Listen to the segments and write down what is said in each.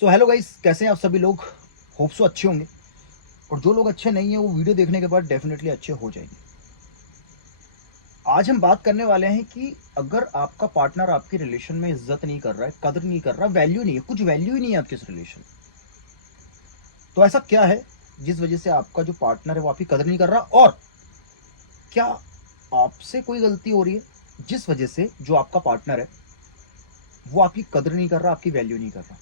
So hello guys, कैसे हैं आप सभी लोग। होप सो अच्छे होंगे। और जो लोग अच्छे नहीं हैं वो वीडियो देखने के बाद डेफिनेटली अच्छे हो जाएंगे। आज हम बात करने वाले हैं कि अगर आपका पार्टनर आपकी रिलेशन में इज्जत नहीं कर रहा है, कदर नहीं कर रहा, वैल्यू नहीं है, कुछ वैल्यू ही नहीं है आपके इस रिलेशन, तो ऐसा क्या है जिस वजह से आपका जो पार्टनर है वो आपकी कदर नहीं कर रहा। और क्या आपसे कोई गलती हो रही है जिस वजह से जो आपका पार्टनर है वो आपकी कदर नहीं कर रहा, आपकी वैल्यू नहीं कर रहा।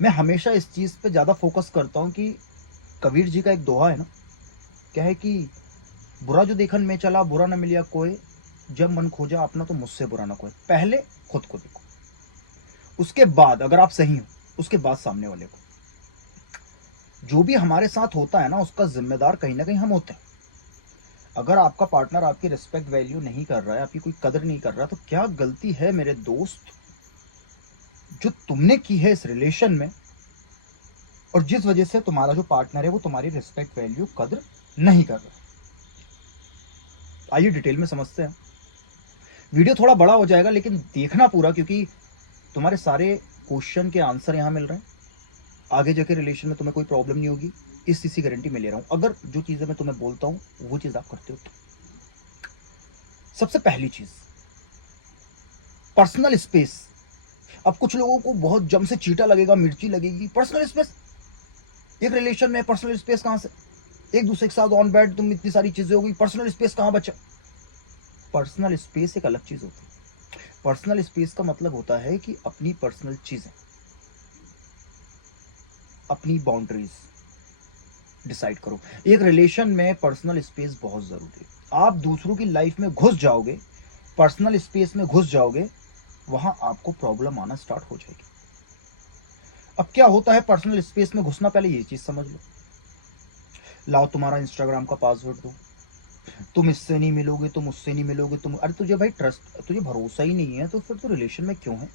मैं हमेशा इस चीज पे ज्यादा फोकस करता हूं कि कबीर जी का एक दोहा है ना, क्या है कि बुरा जो देखन में चला, बुरा न मिलिया कोई, जब मन खोजा अपना तो मुझसे बुरा ना कोई। पहले खुद को देखो, उसके बाद अगर आप सही हो उसके बाद सामने वाले को। जो भी हमारे साथ होता है ना उसका जिम्मेदार कहीं ना कहीं हम होते हैं। अगर आपका पार्टनर आपकी रिस्पेक्ट वैल्यू नहीं कर रहा है, आपकी कोई कदर नहीं कर रहा, तो क्या गलती है मेरे दोस्त जो तुमने की है इस रिलेशन में, और जिस वजह से तुम्हारा जो पार्टनर है वो तुम्हारी रिस्पेक्ट वैल्यू कदर नहीं कर रहा। आइए डिटेल में समझते हैं। वीडियो थोड़ा बड़ा हो जाएगा लेकिन देखना पूरा, क्योंकि तुम्हारे सारे क्वेश्चन के आंसर यहां मिल रहे हैं। आगे जाके रिलेशन में तुम्हें कोई प्रॉब्लम नहीं होगी, इस चीज की गारंटी मैं ले रहा हूं, अगर जो चीजें मैं तुम्हें बोलता हूं वो चीज आप करते हो तो। सबसे पहली चीज, पर्सनल स्पेस। अब कुछ लोगों को बहुत जम से चीटा लगेगा, मिर्ची लगेगी। पर्सनल स्पेस, एक रिलेशन में पर्सनल स्पेस कहां से? एक दूसरे के साथ ऑन बेड तुम इतनी सारी चीजें हो गई, पर्सनल स्पेस कहां बचा? पर्सनल स्पेस एक अलग चीज होती है। पर्सनल स्पेस का मतलब होता है कि अपनी पर्सनल चीजें, अपनी बाउंड्रीज डिसाइड करो। एक रिलेशन में पर्सनल स्पेस बहुत जरूरी है। आप दूसरों की लाइफ में घुस जाओगे, पर्सनल स्पेस में घुस जाओगे, वहां आपको प्रॉब्लम आना स्टार्ट हो जाएगी। अब क्या होता है पर्सनल स्पेस में घुसना? पहले ये चीज समझ लो। लाओ तुम्हारा इंस्टाग्राम का पासवर्ड दो, तुम इससे नहीं मिलोगे, तुम उससे नहीं मिलोगे, तुम, अरे तुझे भाई ट्रस्ट, तुझे भरोसा ही नहीं है तो फिर तो रिलेशन में क्यों है?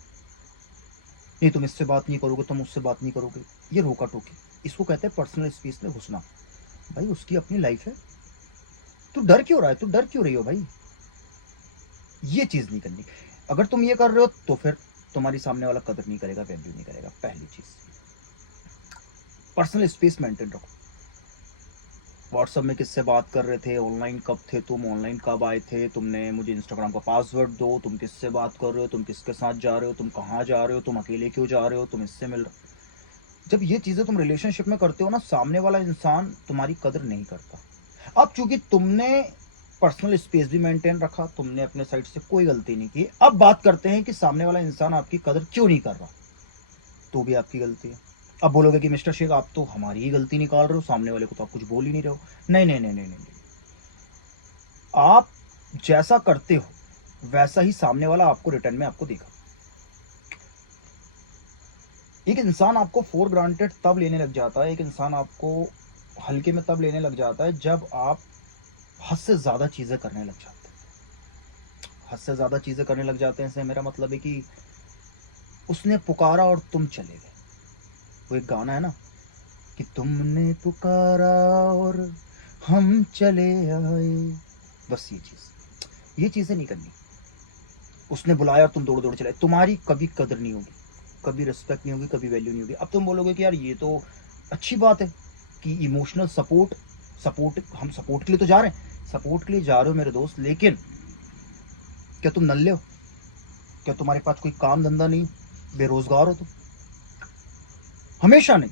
नहीं तुम इससे बात नहीं करोगे, तुम उससे बात नहीं करोगे, ये रोका टोकी, इसको कहते हैं पर्सनल स्पेस में घुसना। भाई उसकी अपनी लाइफ है, तू डर क्यों रहा है, तू डर क्यों रही हो भाई? ये चीज नहीं करनी। अगर तुम ये कर रहे हो तो फिर तुम्हारी सामने वाला कदर नहीं करेगा, वैल्यू नहीं करेगा। पहली चीज, पर्सनल स्पेस मेंटेन रखो। व्हाट्सएप में किससे बात कर रहे थे, ऑनलाइन कब थे तुम, ऑनलाइन कब आए थे, तुमने मुझे इंस्टाग्राम का पासवर्ड दो, तुम किससे बात कर रहे हो, तुम किसके साथ जा रहे हो, तुम कहाँ जा रहे हो, तुम अकेले क्यों जा रहे हो, तुम इससे मिल रहे हो। जब ये चीजें तुम रिलेशनशिप में करते हो ना, सामने वाला इंसान तुम्हारी कदर नहीं करता। अब चूंकि तुमने पर्सनल स्पेस भी मेंटेन रखा, तुमने अपने साइड से कोई गलती नहीं की, अब बात करते हैं कि सामने वाला इंसान आपकी कदर क्यों नहीं कर रहा। तो भी आपकी गलती है। अब बोलोगे कि मिस्टर शेख आप तो हमारी ही गलती निकाल रहे हो, सामने वाले को तो आप कुछ बोल ही नहीं रहे हो। नहीं नहीं नहीं नहीं नहीं, आप जैसा करते हो वैसा ही सामने वाला आपको रिटर्न में आपको देगा। एक इंसान आपको फॉर ग्रांटेड तब लेने लग जाता है, एक इंसान आपको हल्के में तब लेने लग जाता है जब आप हद से ज्यादा चीजें करने लग जाते हैं। हद से ज्यादा चीजें करने लग जाते हैं, इससे मेरा मतलब है कि उसने पुकारा और तुम चले गए। वो एक गाना है ना कि तुमने पुकारा और हम चले आए। बस ये चीजें नहीं करनी। उसने बुलाया और तुम दौड़ दौड़ चले, तुम्हारी कभी कदर नहीं होगी, कभी रिस्पेक्ट नहीं होगी, कभी वैल्यू नहीं होगी। अब तुम बोलोगे कि यार ये तो अच्छी बात है कि इमोशनल सपोर्ट, सपोर्ट, हम सपोर्ट के लिए तो जा रहे हैं, सपोर्ट के लिए जा रहे हो मेरे दोस्त, लेकिन क्या तुम नल्ले हो? क्या तुम्हारे पास कोई काम धंधा नहीं, बेरोजगार हो तुम? हमेशा नहीं।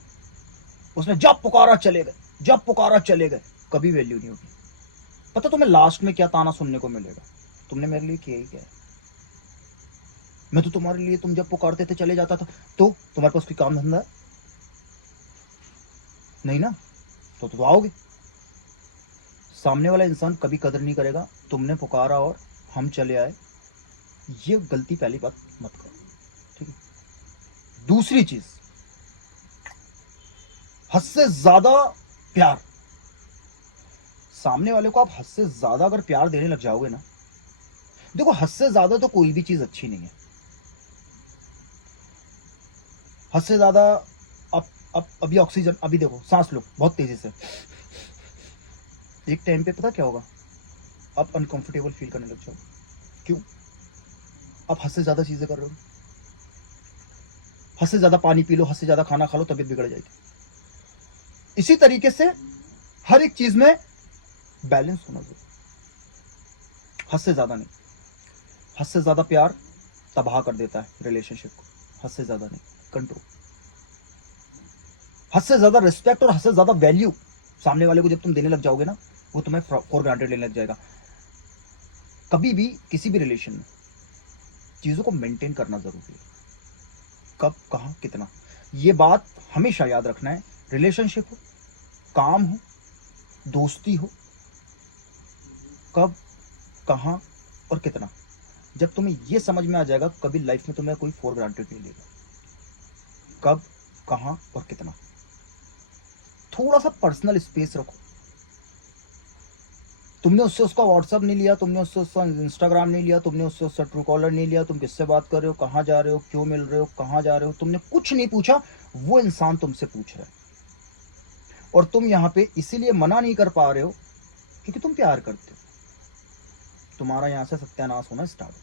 उसने जब पुकारा चले गए, जब पुकारा चले गए, कभी वैल्यू नहीं होगी। पता तुम्हें लास्ट में क्या ताना सुनने को मिलेगा? तुमने मेरे लिए किया ही क्या है? मैं तो तुम्हारे लिए, तुम जब पुकारते थे चले जाता था, तो तुम्हारे पास कोई काम धंधा है? नहीं ना, तो आओगे। सामने वाला इंसान कभी कदर नहीं करेगा, तुमने पुकारा और हम चले आए, ये गलती पहली बात मत करो। ठीक है। दूसरी चीज, हद से ज्यादा प्यार। सामने वाले को आप हद से ज्यादा अगर प्यार देने लग जाओगे ना, देखो हद से ज्यादा तो कोई भी चीज अच्छी नहीं है। हद से ज्यादा, अब अभी ऑक्सीजन, अभी देखो सांस लो बहुत तेजी से, एक टाइम पे पता क्या होगा, आप अनकंफर्टेबल फील करने लग जाओ। क्यों? आप हद से ज्यादा चीजें कर रहे हो। हद से ज्यादा पानी पी लो, हद से ज्यादा खाना खा लो, तबीयत बिगड़ जाएगी। इसी तरीके से हर एक चीज में बैलेंस होना जरूरी, हद से ज्यादा नहीं। हद से ज्यादा प्यार तबाह कर देता है रिलेशनशिप को, हद से ज्यादा नहीं, कंट्रोल। हद से ज्यादा रिस्पेक्ट और हद से ज्यादा वैल्यू सामने वाले को जब तुम देने लग जाओगे ना, वो तुम्हें फॉर ग्रांटेड लेने लग जाएगा। कभी भी किसी भी रिलेशन में चीजों को मेंटेन करना जरूरी है, कब, कहां, कितना, ये बात हमेशा याद रखना है। रिलेशनशिप हो, काम हो, दोस्ती हो, कब, कहां और कितना, जब तुम्हें ये समझ में आ जाएगा, कभी लाइफ में तुम्हें कोई फॉर ग्रांटेड नहीं लेगा। कब, कहां और कितना। थोड़ा सा पर्सनल स्पेस रखो। तुमने उससे उसका व्हाट्सअप नहीं लिया, तुमने उससे उसका इंस्टाग्राम नहीं लिया, तुमने उससे उसका ट्रू कॉलर नहीं लिया, तुम किससे बात कर रहे हो, कहाँ जा रहे हो, क्यों मिल रहे हो, कहाँ जा रहे हो, तुमने कुछ नहीं पूछा, वो इंसान तुमसे पूछ रहा है। और तुम यहाँ पे इसीलिए मना नहीं कर पा रहे हो क्योंकि तुम प्यार करते हो। तुम्हारा यहाँ से सत्यानाश होना स्टार्ट हो।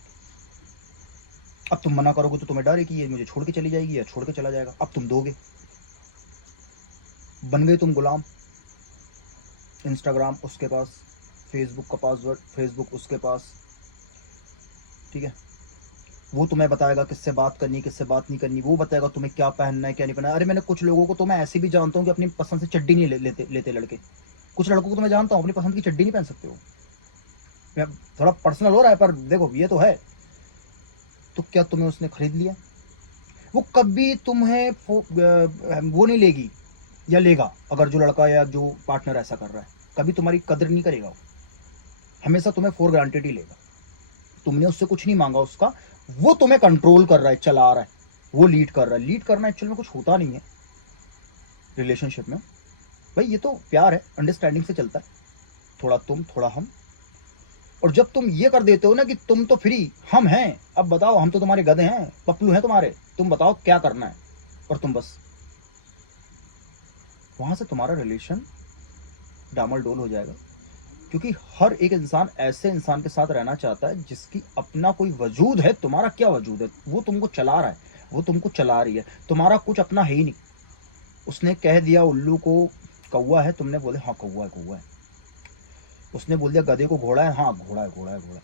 अब तुम मना करोगे तो तुम्हें डर है कि ये मुझे छोड़ के चली जाएगी या छोड़ के चला जाएगा। अब तुम दोगे, बन गए तुम गुलाम। इंस्टाग्राम उसके पास, फेसबुक का पासवर्ड, फेसबुक उसके पास, ठीक है। वो तुम्हें बताएगा किससे बात करनी, किससे बात नहीं करनी, वो बताएगा तुम्हें क्या पहनना है, क्या नहीं पहनना है। अरे मैंने कुछ लोगों को तो मैं ऐसे भी जानता हूँ कि अपनी पसंद से चड्डी नहीं लेते लड़के। कुछ लड़कों को तो मैं जानता हूँ अपनी पसंद की चड्डी नहीं पहन सकते हो। मैं थोड़ा पर्सनल हो रहा है पर देखो ये तो है। तो क्या तुम्हें उसने खरीद लिया? वो कभी तुम्हें वो नहीं लेगी या लेगा। अगर जो लड़का या जो पार्टनर ऐसा कर रहा है, कभी तुम्हारी कदर नहीं करेगा वो, हमेशा तुम्हें फॉर ग्रांटेड ही लेगा। तुमने उससे कुछ नहीं मांगा उसका, वो तुम्हें कंट्रोल कर रहा है, चला रहा है, वो लीड कर रहा है। लीड करना एक्चुअली में कुछ होता नहीं है रिलेशनशिप में भाई, ये तो प्यार है, अंडरस्टैंडिंग से चलता है, थोड़ा तुम थोड़ा हम। और जब तुम ये कर देते हो ना कि तुम तो फ्री, हम हैं, अब बताओ, हम तो तुम्हारे गधे हैं, पपलू हैं तुम्हारे, तुम बताओ क्या करना है, और तुम बस, वहां से तुम्हारा रिलेशन डामाडोल हो जाएगा। क्योंकि हर एक इंसान ऐसे इंसान के साथ रहना चाहता है जिसकी अपना कोई वजूद है। तुम्हारा क्या वजूद है? वो तुमको चला रहा है, वो तुमको चला रही है, तुम्हारा कुछ अपना है ही नहीं। उसने कह दिया उल्लू को कौवा है, तुमने बोले हाँ कौवा है, कौवा है। उसने बोल दिया गधे को घोड़ा है, हाँ घोड़ा है, घोड़ा है, घोड़ा है।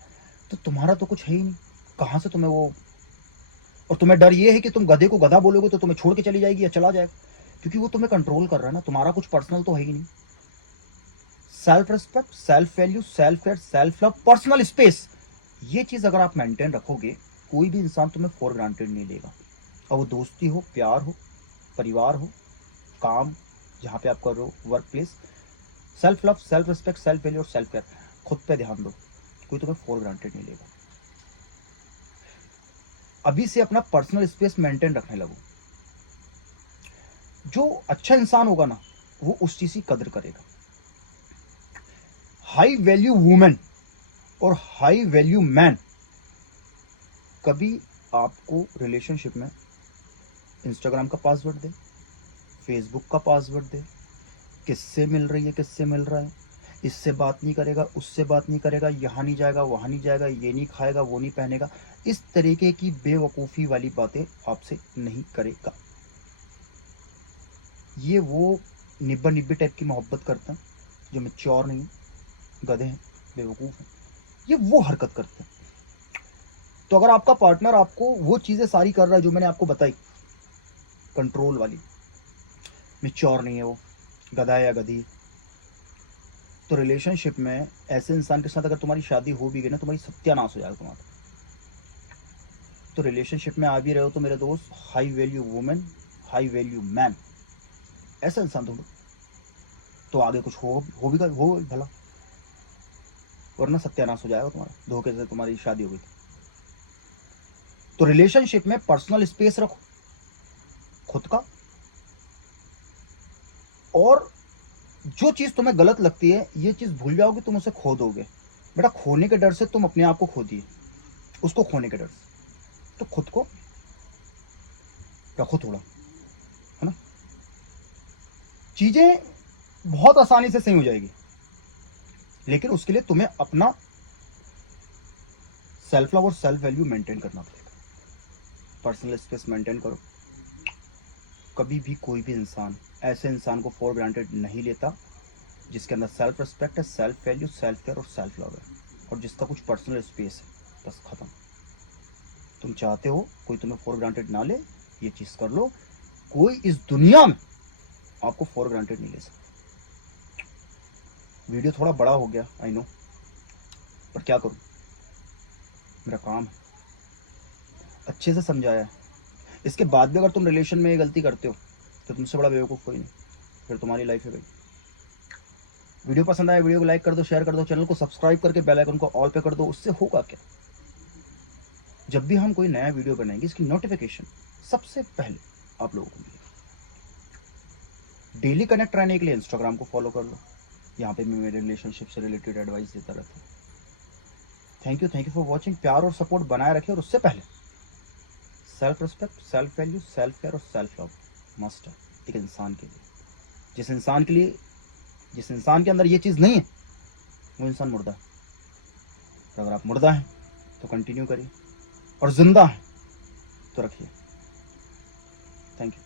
तो तुम्हारा तो कुछ है ही नहीं, कहाँ से तुम्हें वो। और तुम्हें डर ये है कि तुम गधे को गधा बोलोगे तो तुम्हें छोड़ के चली जाएगी या चला जाएगा, क्योंकि वो तुम्हें कंट्रोल कर रहा है ना। तुम्हारा कुछ पर्सनल तो है ही नहीं। Self respect, self value, self care, self love, personal space, ये चीज अगर आप मेंटेन रखोगे, कोई भी इंसान तुम्हें फॉर ग्रांटेड नहीं लेगा। अब वो दोस्ती हो, प्यार हो, परिवार हो, काम जहां पे आप कर रहे हो, work place, self love, self respect, self value और सेल्फ केयर, खुद पे ध्यान दो, कोई तुम्हें फॉर ग्रांटेड नहीं लेगा। अभी से अपना पर्सनल स्पेस मेंटेन रखने लगो। जो अच्छा इंसान होगा ना, वो उस चीज की कदर करेगा। हाई वैल्यू वुमेन और हाई वैल्यू मैन कभी आपको रिलेशनशिप में इंस्टाग्राम का पासवर्ड दे, फेसबुक का पासवर्ड दे, किससे मिल रही है, किससे मिल रहा है, इससे बात नहीं करेगा, उससे बात नहीं करेगा, यहाँ नहीं जाएगा, वहाँ नहीं जाएगा, ये नहीं खाएगा, वो नहीं पहनेगा, इस तरीके की बेवकूफ़ी वाली बातें आपसे नहीं करेगा। ये वो निब्बा निब्बी टाइप की मोहब्बत करते हैं जो मैच्योर नहीं है, गधे हैं, बेवकूफ़ हैं, ये वो हरकत करते हैं। तो अगर आपका पार्टनर आपको वो चीज़ें सारी कर रहा है जो मैंने आपको बताई, कंट्रोल वाली, मैच्योर नहीं है, वो गधा है या गधी, तो रिलेशनशिप में ऐसे इंसान के साथ अगर तुम्हारी शादी हो भी गई ना, तुम्हारी सत्यानाश हो जाएगा तुम्हारा। तो रिलेशनशिप में आ भी रहे हो तो मेरे दोस्त, high value women, high value man, ऐसा इंसान ढूंढो, तो आगे कुछ हो भला, वरना सत्यानाश हो जाएगा तुम्हारा, धोखे से तुम्हारी शादी हो गई। तो रिलेशनशिप में पर्सनल स्पेस रखो खुद का, और जो चीज तुम्हें गलत लगती है, ये चीज भूल जाओगे, तुम उसे खो दोगे। बेटा खोने के डर से तुम अपने आप को खो दिए, उसको खोने के डर से। तो खुद को रखो थोड़ा, है ना। चीजें बहुत आसानी से सही हो जाएगी, लेकिन उसके लिए तुम्हें अपना सेल्फ लव और सेल्फ वैल्यू मेंटेन करना पड़ेगा। पर्सनल स्पेस मेंटेन करो, कभी भी कोई भी इंसान ऐसे इंसान को फॉर ग्रांटेड नहीं लेता जिसके अंदर सेल्फ रिस्पेक्ट है, सेल्फ वैल्यू, सेल्फ केयर और सेल्फ लव है, और जिसका कुछ पर्सनल स्पेस है। बस खत्म। तुम चाहते हो कोई तुम्हें फॉर ग्रांटेड ना ले, ये चीज कर लो। कोई इस दुनिया में आपको फॉर ग्रांटेड नहीं ले सकता। वीडियो थोड़ा बड़ा हो गया, आई नो, पर क्या करूं, मेरा काम है। अच्छे से समझाया है। इसके बाद भी अगर तुम रिलेशन में ये गलती करते हो तो तुमसे बड़ा बेवकूफ़ कोई नहीं, फिर तुम्हारी लाइफ है भाई। वीडियो पसंद आया, वीडियो को लाइक कर दो, शेयर कर दो, चैनल को सब्सक्राइब करके बेल आइकन को ऑल पे कर दो। उससे होगा क्या, जब भी हम कोई नया वीडियो बनाएंगे इसकी नोटिफिकेशन सबसे पहले आप लोगों को मिलेगी। डेली कनेक्ट रहने के लिए इंस्टाग्राम को फॉलो कर लो, यहाँ पे मैं मेरे रिलेशनशिप से रिलेटेड एडवाइस देता रहता हूँ। Thank you for watching. प्यार और सपोर्ट बनाए रखें, और उससे पहले self respect, self value, self care और सेल्फ लव मस्ट है एक इंसान के लिए। जिस इंसान के लिए, जिस इंसान के अंदर ये चीज़ नहीं है वो इंसान मुर्दा है। तो अगर आप मुर्दा हैं तो कंटिन्यू करिए, और जिंदा हैं तो रखिए। Thank you.